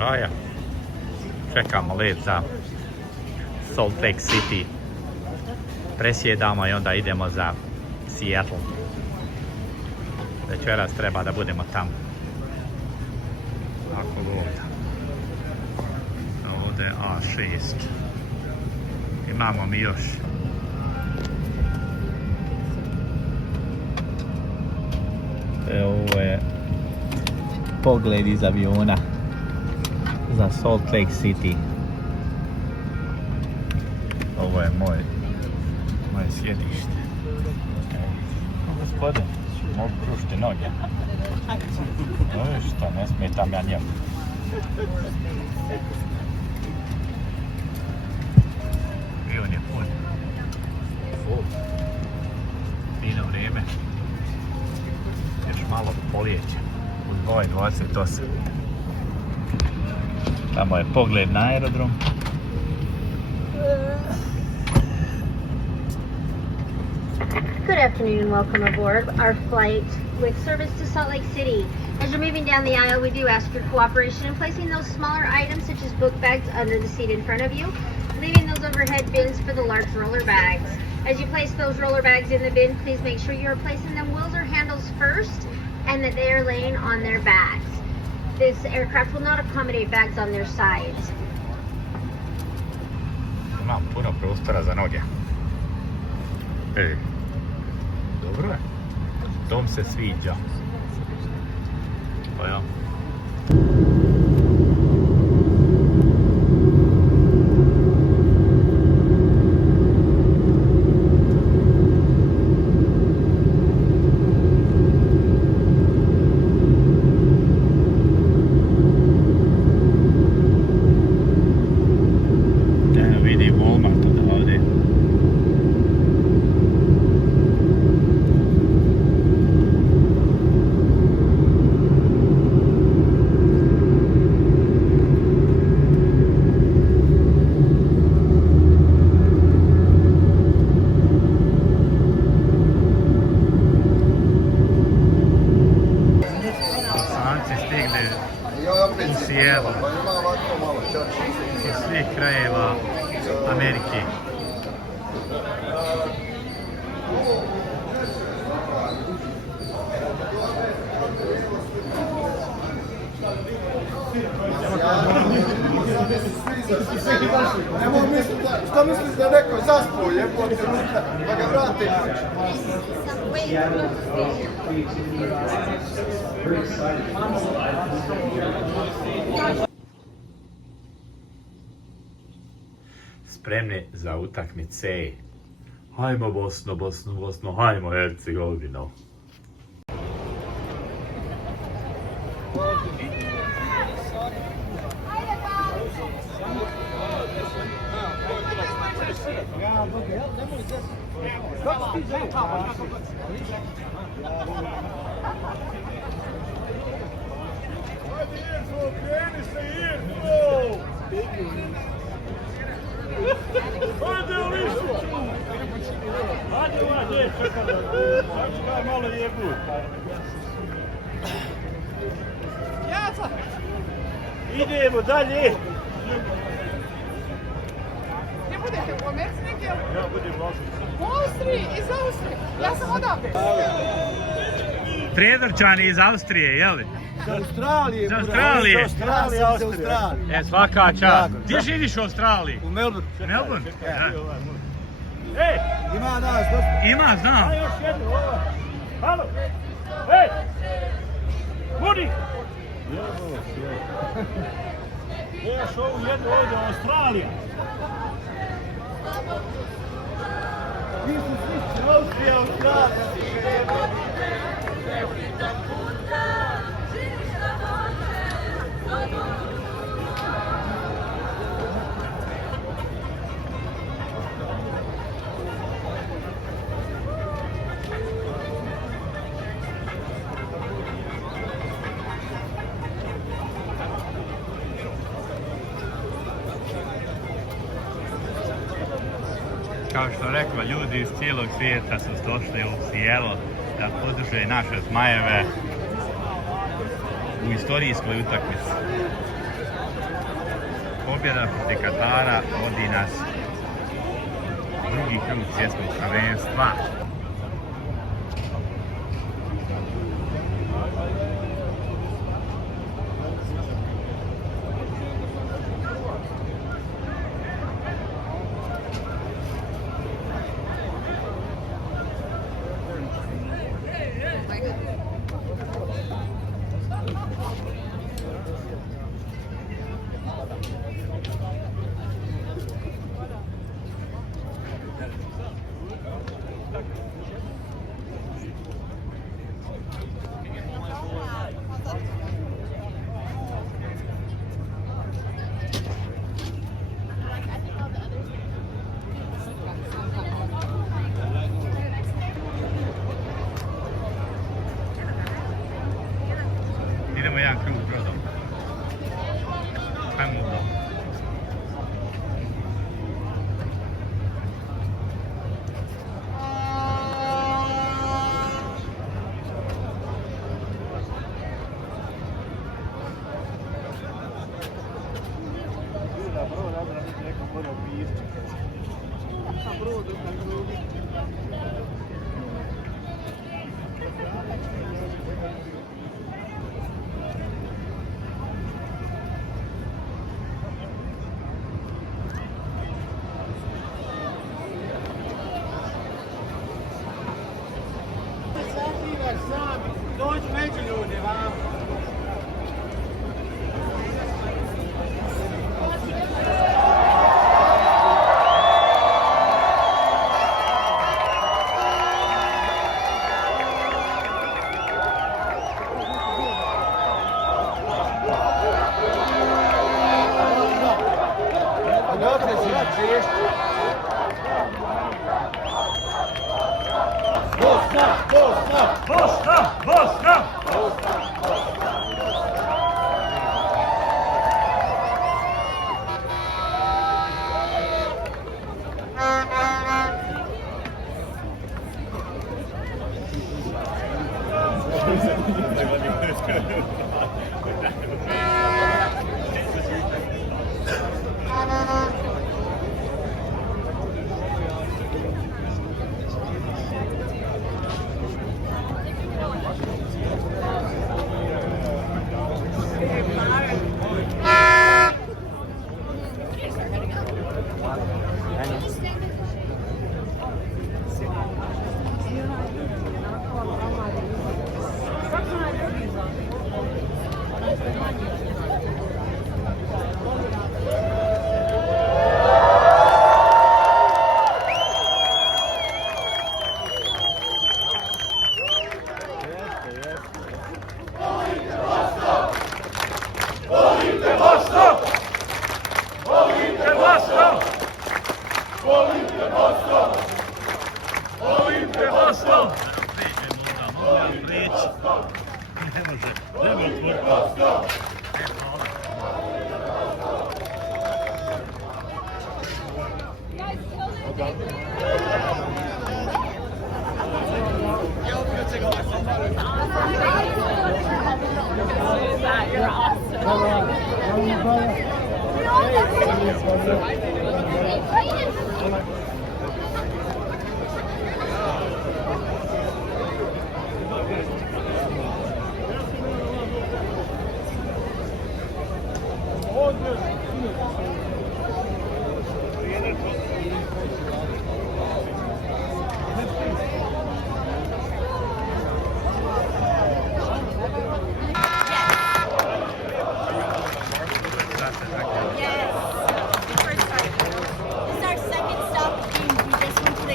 Ja. Čekamo let za Salt Lake City. Presjedamo i onda idemo za Seattle. Večeras treba da budemo tamo. Ako ovdje. Ovdje A6. Imamo mi još. Ovo je pogled iz aviona za Salt Lake City. Ovo je moje sjedište. Gospodin, mogu krušiti noge. Šta, ne smetam ja njemu. I on je pun. Fino vrijeme. Još malo polijeće. U 2:28. Tamo je pogled na aerodrom. Good afternoon and welcome aboard our flight with service to Salt Lake City. As you're moving down the aisle, we do ask your cooperation in placing those smaller items such as book bags under the seat in front of you, leaving those overhead bins for the large roller bags. As you place those roller bags in the bin, please make sure you are placing them wheels or handles first and that they are laying on their backs. This aircraft will not accommodate bags on their sides. Imam puno prostora za noge. Dobro je. To mi se sviđa. Pa ja. Iz svih krajeva Amerike. Nemo misliti, što misliš da neko zaspo jebote unutra, pa ga vrati. Spremni za utakmice. Hajmo Bosno, hajmo Hercegovino. Idemo dalje. Gdje budete? U Americi negdje? Ja budem u Austriji. U Austriji? Iz Austrije? Ja sam odavde. Prijedorčani iz Austrije, jeli? Za Australije. Za Australije. Za Australije. Svaka čast. Gdje živiš u Australiji? U Melbourne. Melbourne? Ej! Ima nas, dosta. Ima, znam. Aj još jednu, ovo. Halo! Ej! Budi! Još ovu jednu ovdje u Australiji. Mi su svi Austrija, Australija. Kao što rekla, ljudi iz cijelog svijeta su došli u Seattle da podrže naše Zmajeve u istorijskoj utakmici. pobjeda protiv Katara vodi nas u drugi krug svjetskog prvenstva. Idemo jedan krug brodom. Ajmo u brod. Dođi među ljudi, vam. Bosna! Bosna!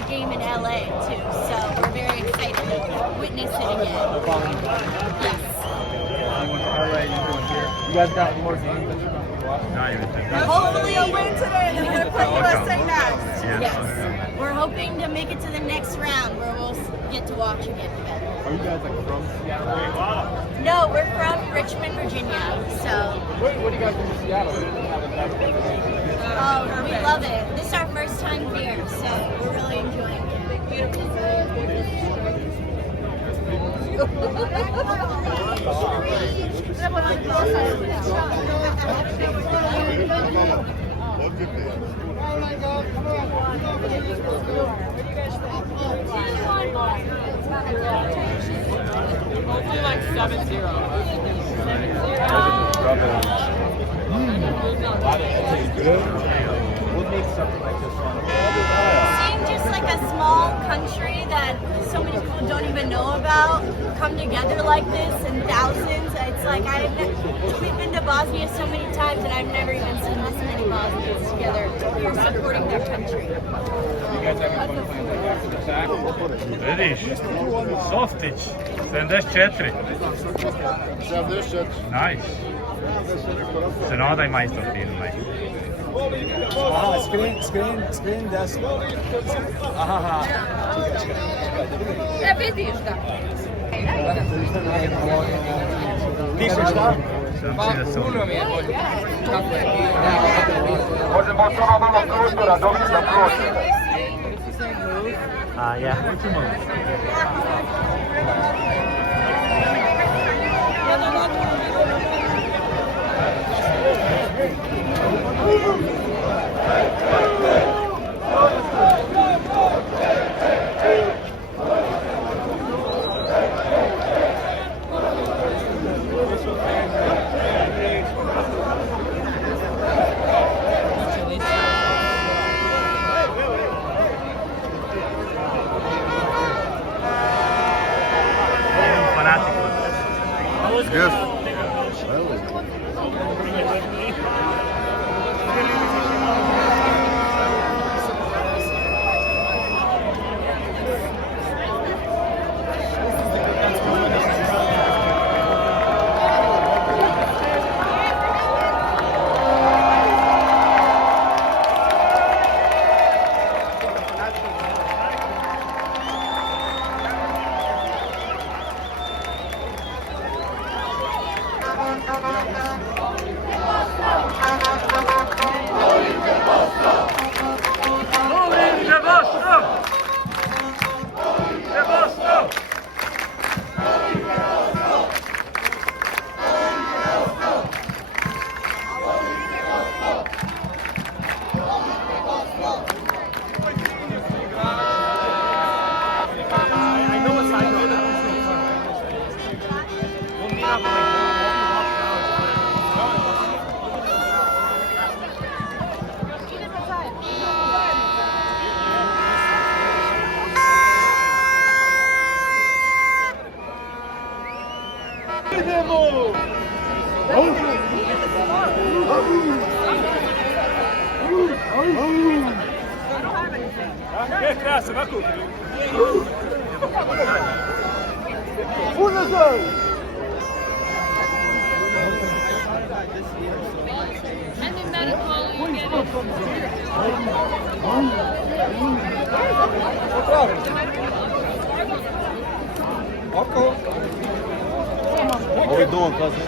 Game in LA too, so we're very excited to witness it again. Yes. You guys got more games that you're going to watch? Hopefully a win today. We're gonna play USA next. Yes. We're hoping to make it to the next round where we'll get to watch again together. Are you guys like from Seattle? No, we're from Richmond, Virginia. So. What do you guys do in Seattle? Oh, we love it. This is our first time here, so we're really enjoying it. Hopefully like 7-0. What makes something like this fun? Seeing just like a small country that so many people don't even know about come together like this in thousands. It's like we've been to Bosnia so many times and I've never even seen this many Bosnians together here supporting their country. Vidiš, Softić, 74. 74. Nice. Senada ima isto film. Aha, screen desno. Aha. Ne vidiš da. Piše šta? Puno mi je bolje. Možemo samo malo prostora, dobiti za prostor. Yeah. Yes. Krasa, ovako. Any medical you get it. Ovi dom kazne.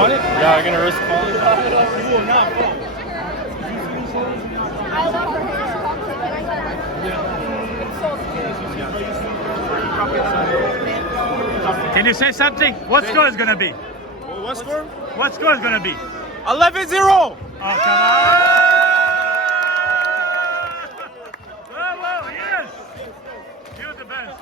Want it? Yeah, I'm gonna risk falling. You will not fall. Can you say something? What score is gonna be? What score? What score is gonna be? 11-0. Oh, come on! Bravo! Yes! You're the best.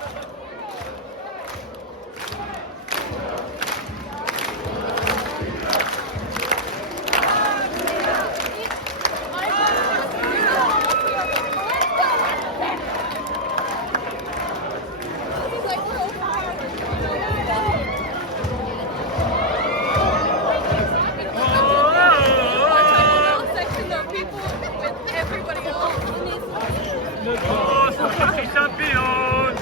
Oh, Sophie Champion!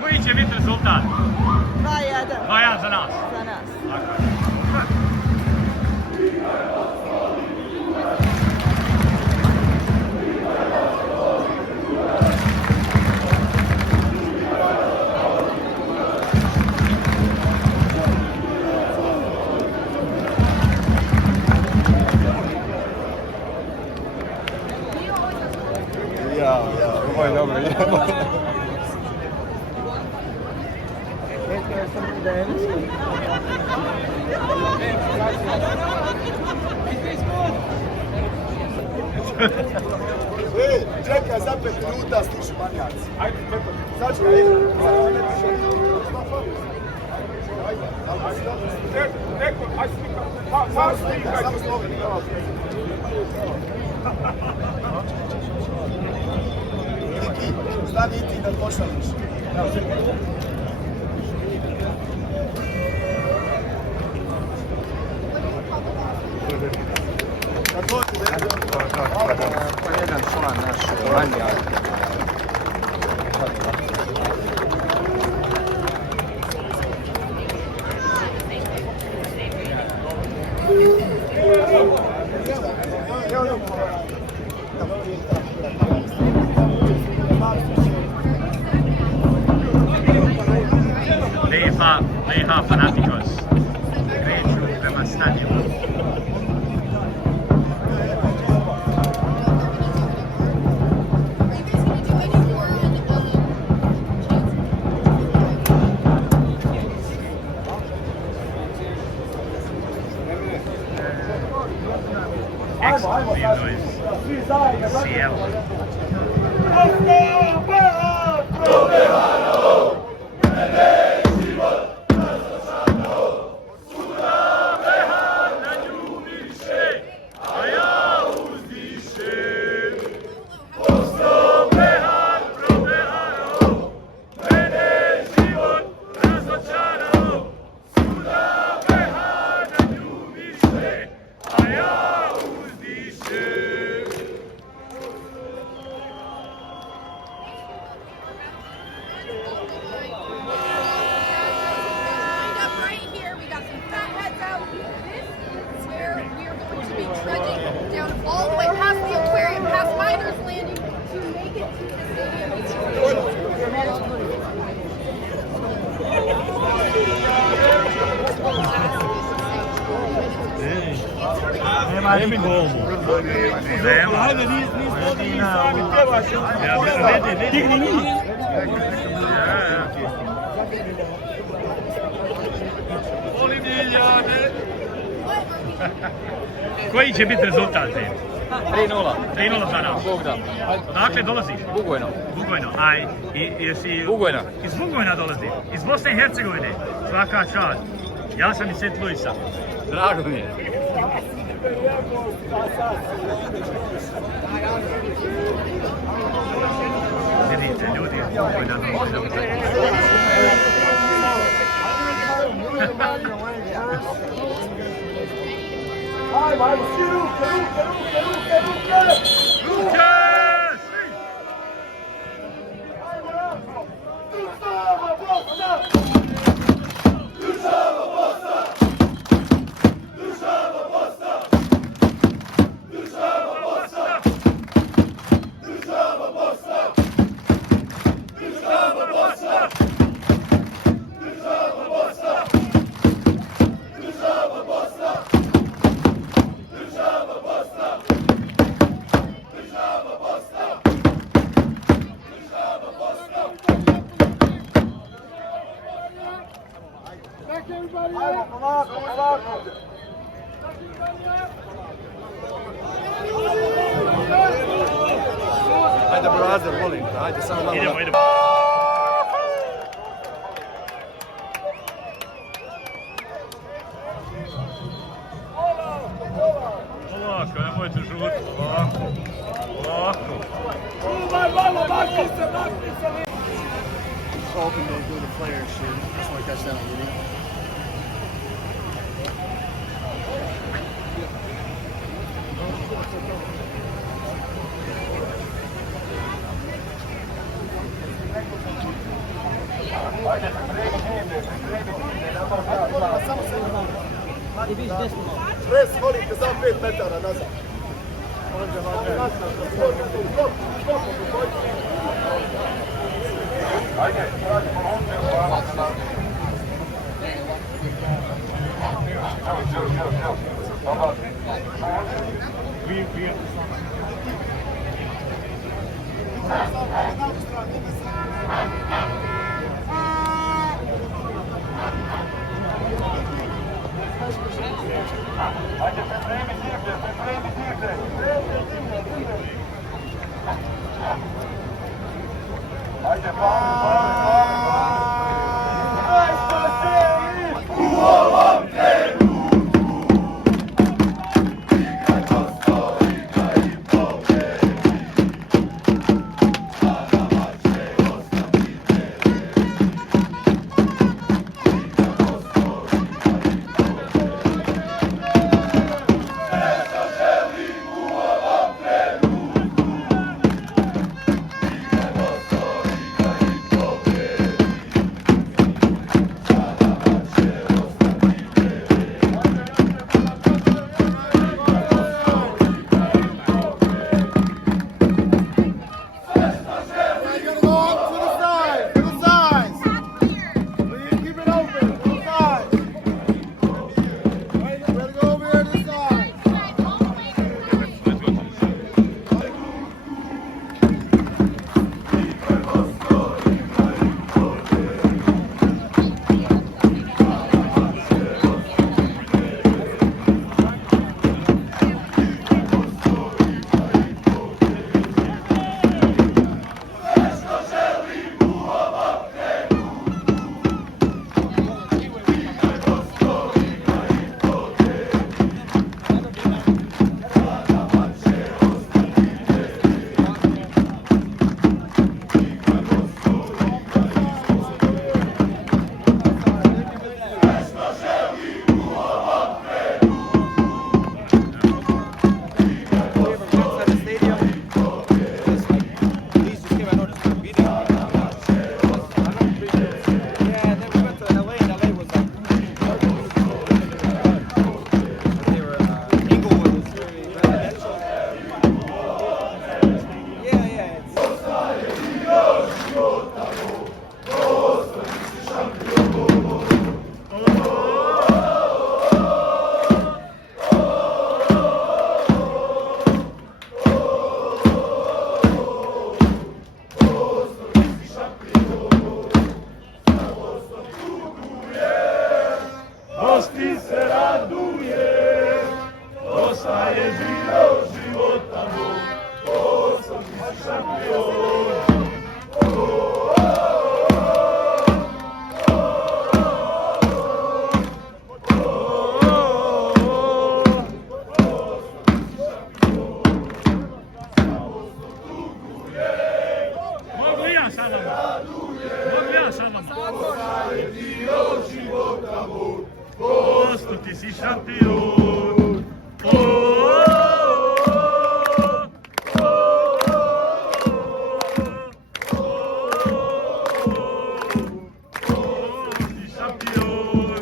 Koji će biti rezultat? 2-1 2-1 za nas. za nas. Ovo je dobro. Ej, čekaj za 5 minuta, slušaj manjaci. Ajde, čekaj. Sad ću ga Samo slovi. Niki, stani i ti da pošališ. Pa jedan član naš manjak. Leha Fanaticos kreću prema stadionu. ekskluzivno iz Seattle. Right here, we got some fat heads out. This is where we are going to be trudging down all the way past the aquarium, past Miners Landing, to make it to Nema ni golbu. Nema. Hajde, nisi sami pjevaš. Digni njih. Volim Ljiljane. Koji će biti rezultat? 3:0. 3:0 za nas. Bog da. Odakle dolaziš? Bugojno. Bugojno. Jesi... Bugojna. Iz Bugojna dolazi. Iz Bosne i Hercegovine. Svaka čast. Ja sam iz St. Louisa. Drago mi je. Vidite, ljudi iz Bugojna dolazi. Ajmo, ajmo, svi ruke! Ruke! Ajmo, Ranko! Država Bosna! Ajmo, polako! Ajde, brother, molim. Ajde, samo malo. Idemo. Polako, nemojte žuti. Polako. Hoping they do the players shit. That's why I catch that, you know? Pres, volite, za 5 metara nazad. Mogu i ja sada. Mogu ja sada. Posto ti si šampion. Ti šampion.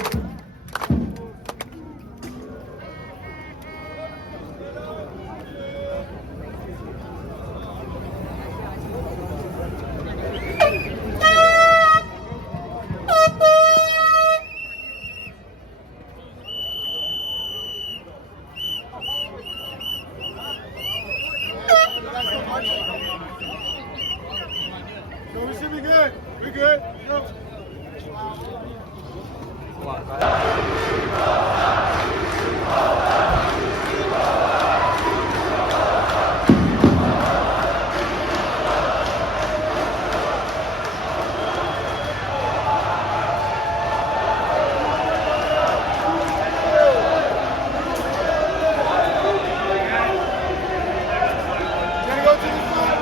So we should be good. We good. Yep. Can you go to the front?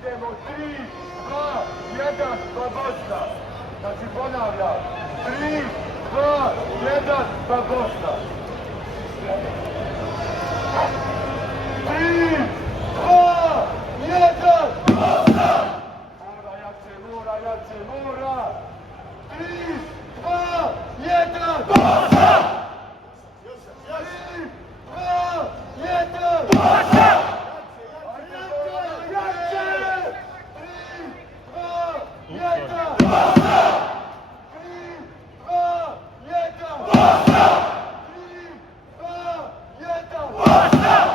Idemo 3, 2, 1, pa Bosna. Znači ponavljam, 3, 2, 1, pa Bosna. 3, 2, 1, Bosna! Mora jače, mora! 3, 2, 1, Bosna! 3, 2, 1, Bosna! Bosna!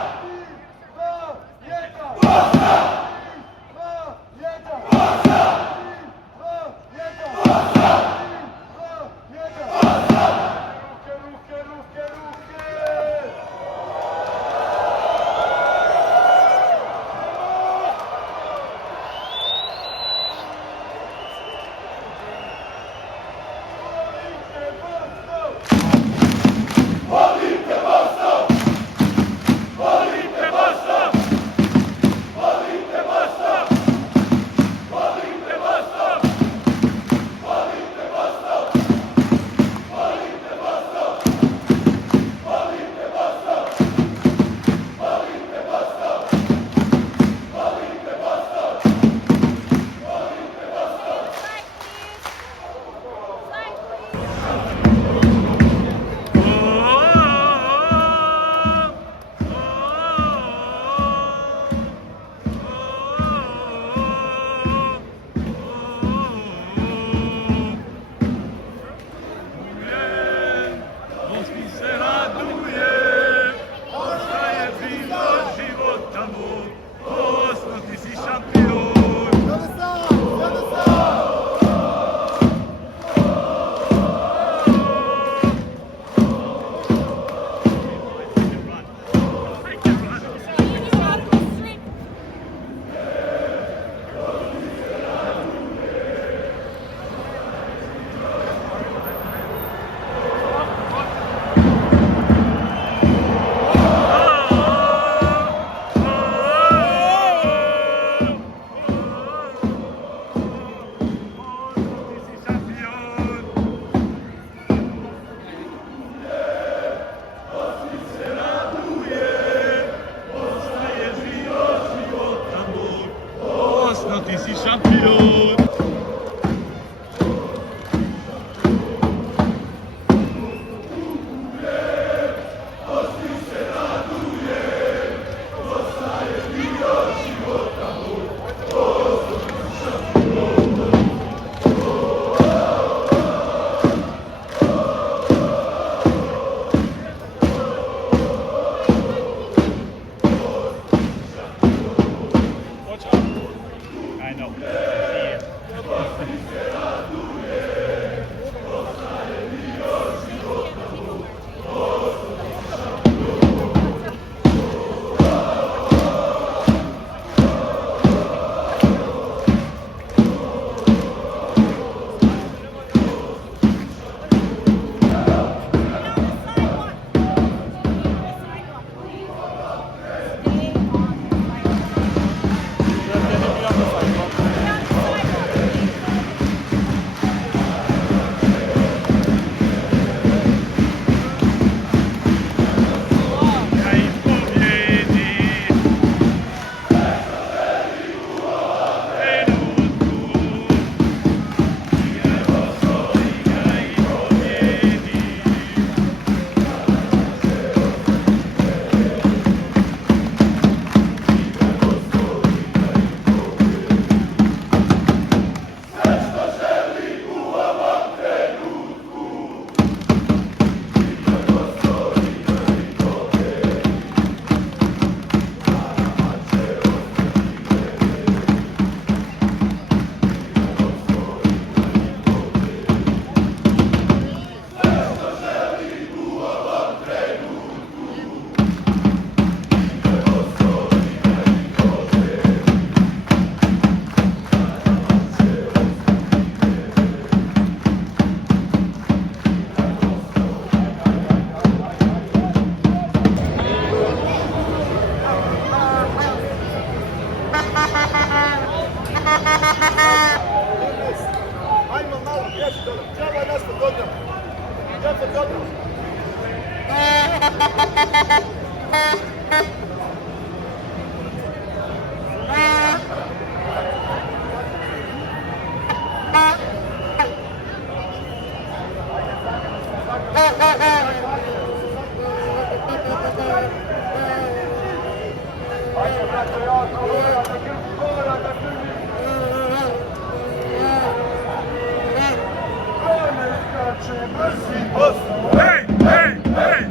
Hej, hej, hej!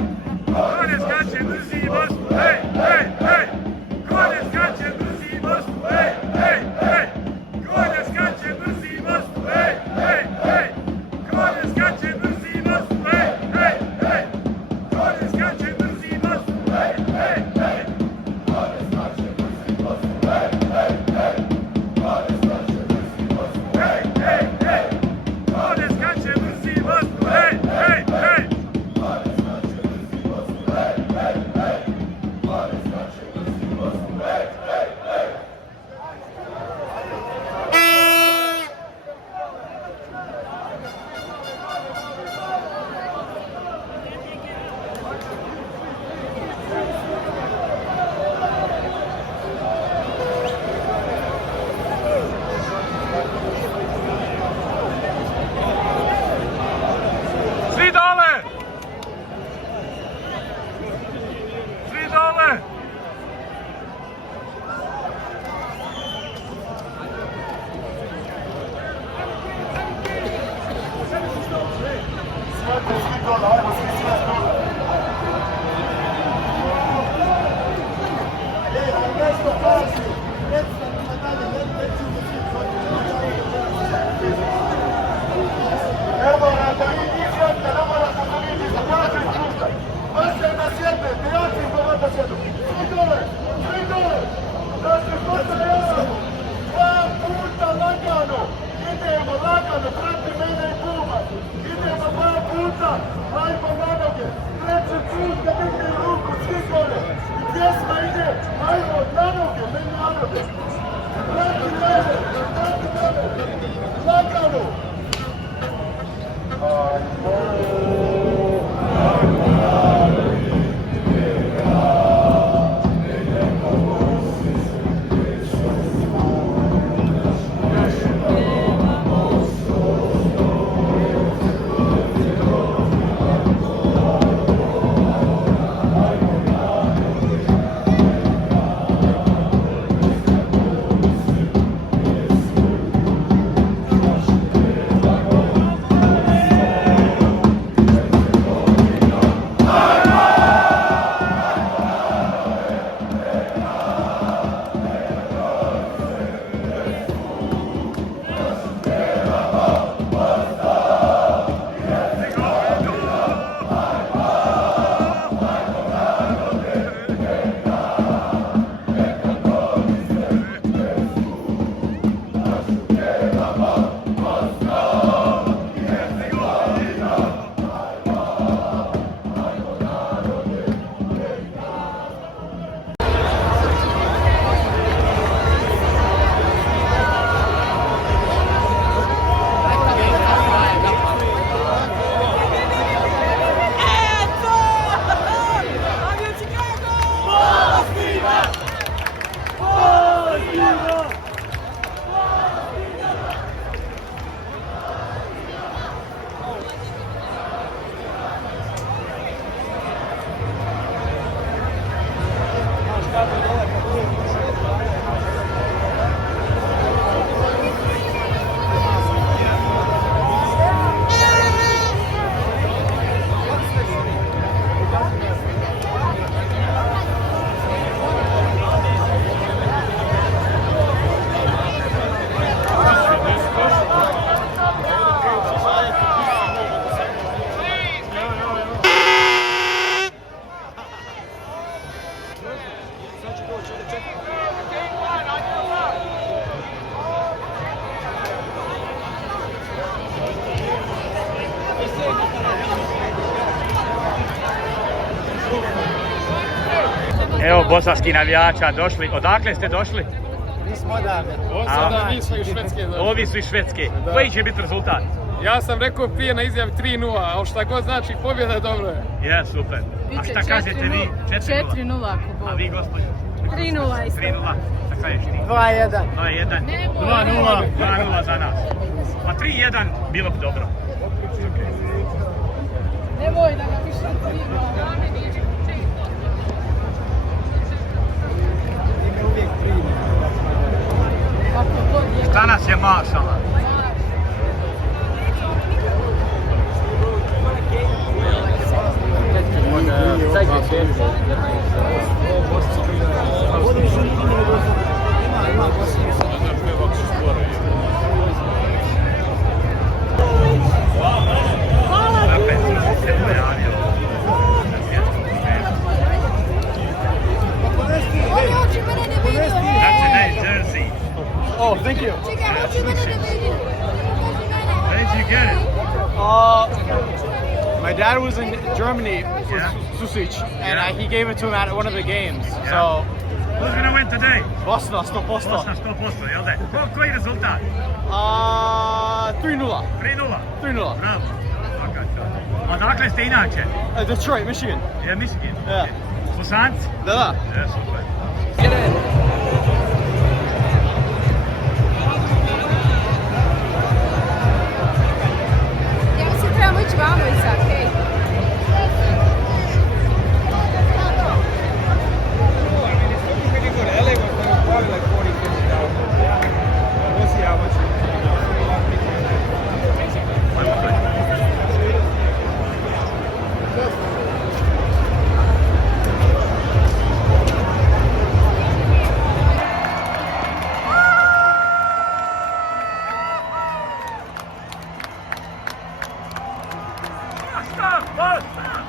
Konec skače, brzi most! Hej, hej, hej! Konec skače, brzi most! Hej, hej, hej! Konec skače, brzi most! Hej, hej, hej! Konec skače, brzi most! Hej, hej, hej! Konec skače, brzi most! Hej, hej, hej! Konec skače, brzi most! Hej, hej, hej! Konec skače, brzi most! Hej, hej, hej! Konec skače, brzi most! Hej, hej, hej! Svi dole! Svi dole! Evo da vi izgledate, ne morate da vidite, znači slušaj. Možete da sjednete, ja ću govoriti da sjedu. Svi dole, znači što se ne javamo. 2 puta lagano, idemo lagano, prati mene i Buba. Idemo 2 puta, ajmo na noge. 3. put da digne ruku, svi dole. I pjesma ide, ajmo na noge, ne na noge. Prati mene, lagano. Evo bosanskih navijača došli. Odakle ste došli? Mi smo odavde. Ovi su iz Švedske. Koji će biti rezultat? Ja sam rekao prije na izjavi 3-0, a šta god znači pobjeda, dobro je. Je, super. A šta kažete vi? 4-0 ako Bog. A vi, gospođo? 3-0 isto. 3-0. Šta kažeš ti? 2-1. 2-1. 2-0 za nas. A 3-1 bilo bi dobro. Nemoj da ga više trima. Šta nas je mašala? Oh, thank you. Where did you get it? My dad was in Germany for Yeah. Susic, and Yeah. he gave it to him at one of the games. Yeah. So, Who's gonna win today? Bosna, 100%. Bosna 100%, jel da? Koji je rezultat? 3-0. 3-0. 3-0. Bravo. Svaka čast. A dakle ste inače? Detroit, Michigan. Je Michigan? Yeah. Bosanci? Da. Je, super. Ja mislim trebamo ići vamo i sad, hej. Bosna! Bosna!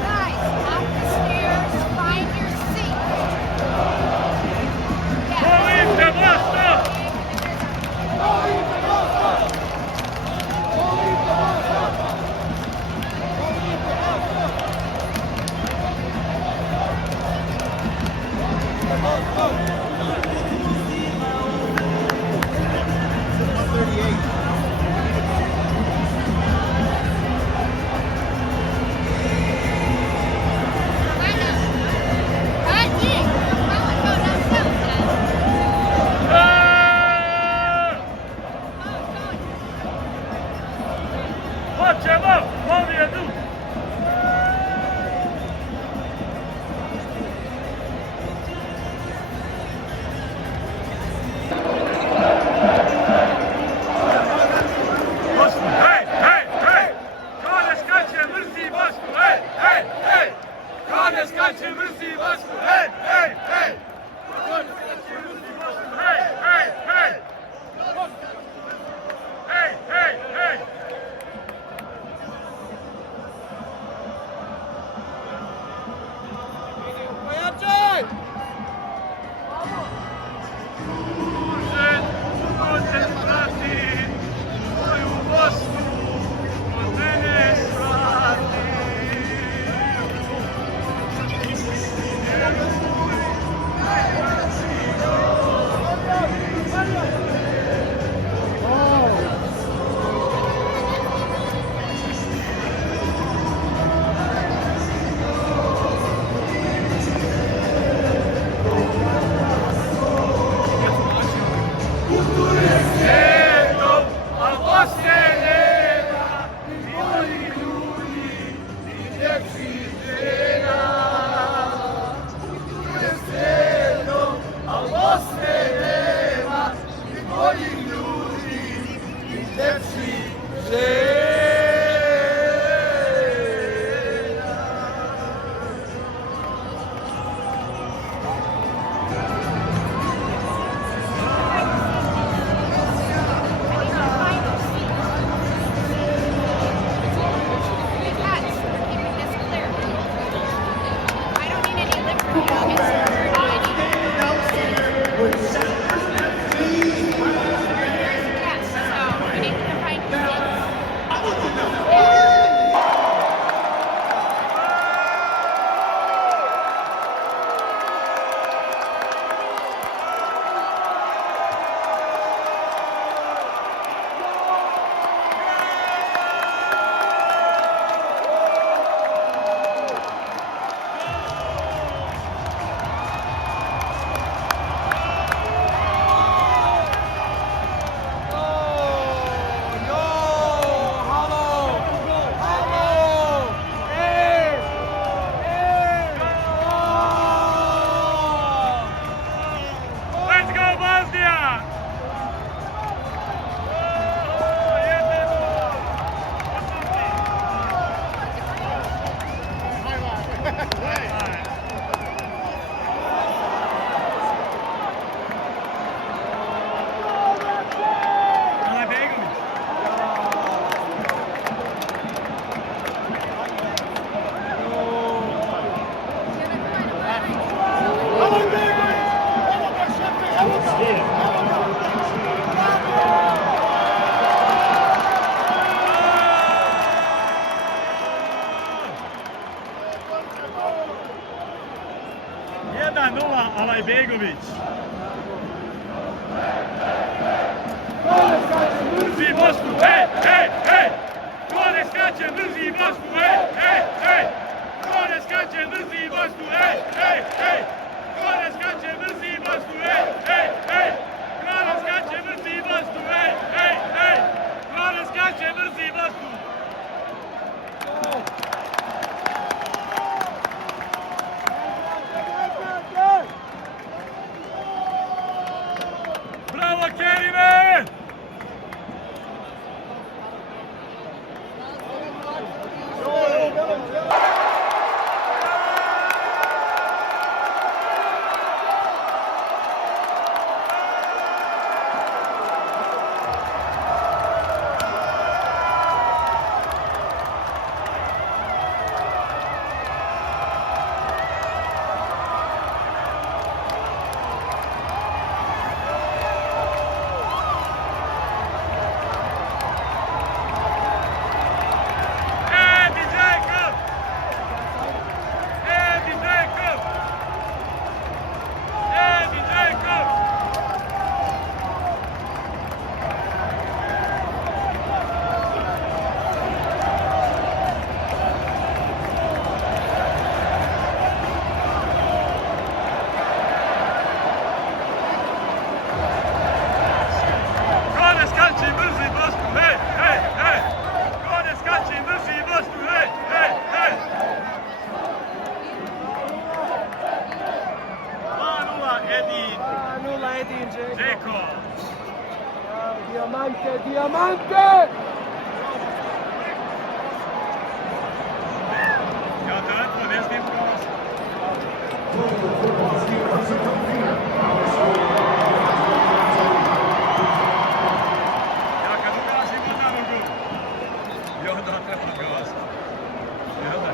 Guys, up the stairs, find your seat. Volite Bosna! Hoćemo pobjedu! Bosnu, hej, hej, hej! Kone skače, mrzi Bosnu, hej, hej, hej! Kone skače, mrzi Bosnu, hej, hej, hej! Kone skače, mrzi Bosnu, hej, hej, hej! Hej, hej, hej! Tužen prati moju Bosnu, od mene svrati. Svijetom, al Bosne nema, ni onih ljudi, ni ljepših žena. Svijetom, al Bosne nema, ni boljih ljudi, ni ljepših žena. Guys, Alajbegović. Drži Bosnu, hej, hej, hej! Ko ne skače, drži Bosnu, hej, hej, hej! Ko ne skače, drži Bosnu, hej, hej, hej! Ko ne skače, drži Bosnu, hej, hej, hej! Ko ne skače, drži Bosnu, hej, hej, hej! Ko ne skače, drži Bosnu! Bravo, Kerime! Dzeko! Diamante, diamante! Ja telefon ne snijem prost. Ja kad ugasim onda nogu. I onda treba gasiti. Jel da?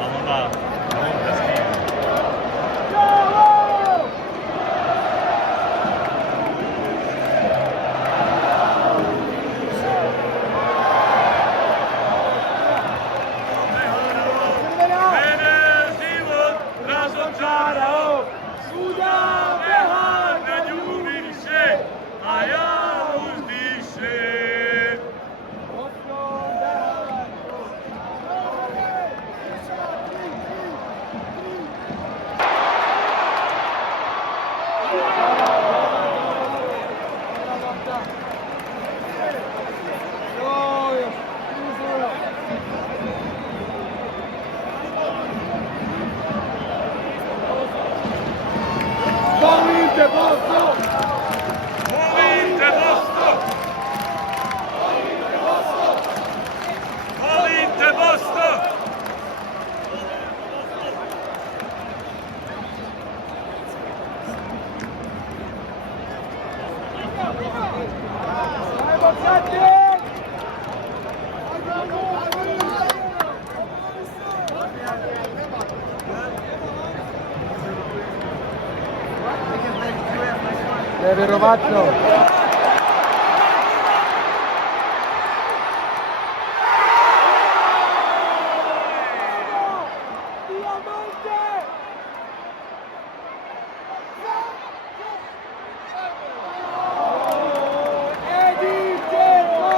Ali onda, onda snijem. Volite Bosnu! Volite Bosnu! Volite Bosnu! Ajmo Čačin! Nevjerovatno! Edi Dzeko!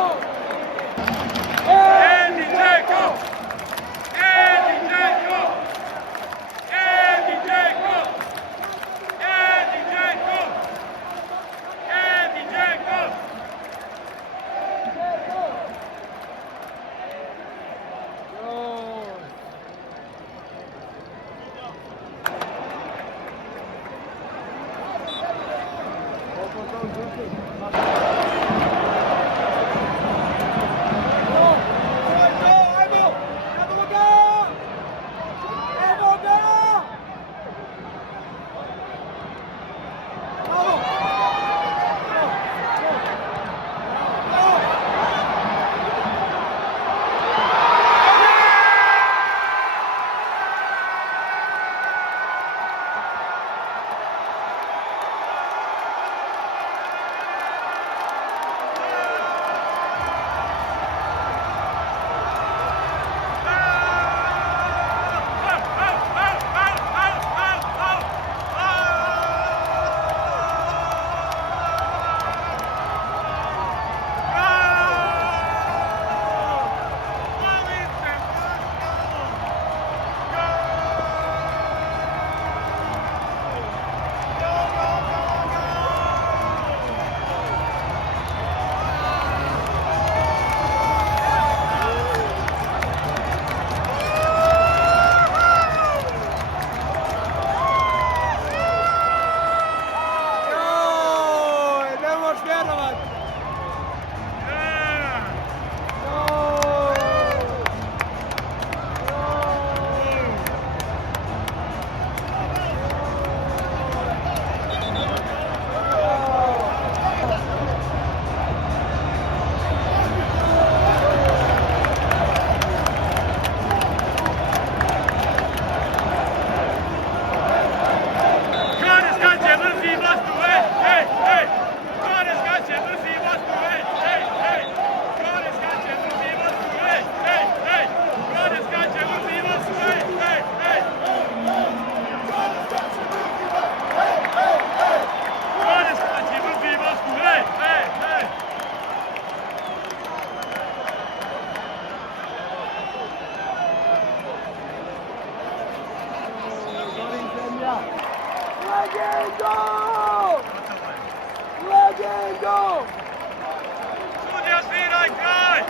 Sudija sviraj kraj!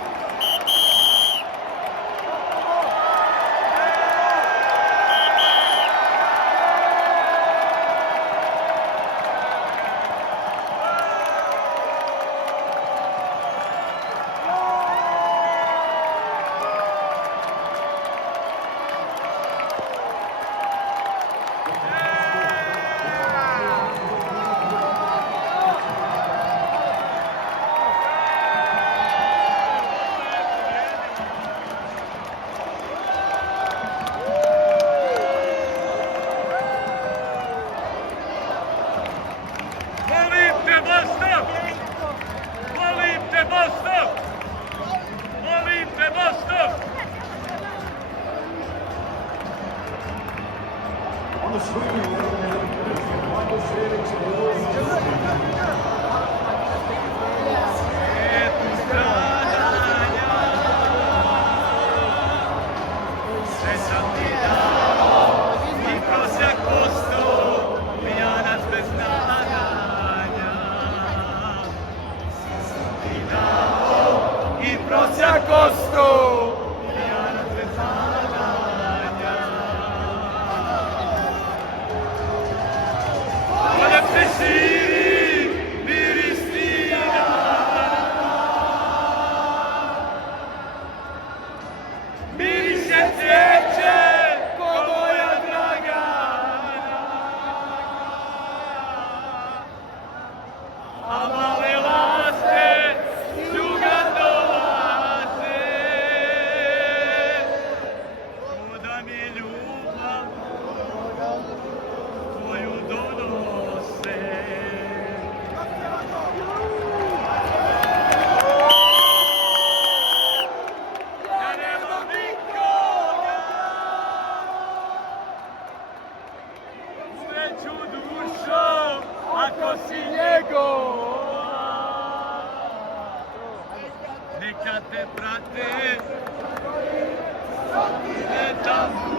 Molim te, Bosna! Molim te, Bosna! Molim te, Bosna! Svijetu stradanja, srećan ti dan, i prosjak postao, pijanac bez nadanja. Ti dao, i prosjak ostao, pijanac bez nadanja. Poljem se širi miris tijana, miriše cvijeće ko moja Dragana, a male laste s juga dolaze, kuda mi ljubav tvoju donose. Ja nemam nikoga, sreću dušo, ako si njegova. Neka te prate, ne tamo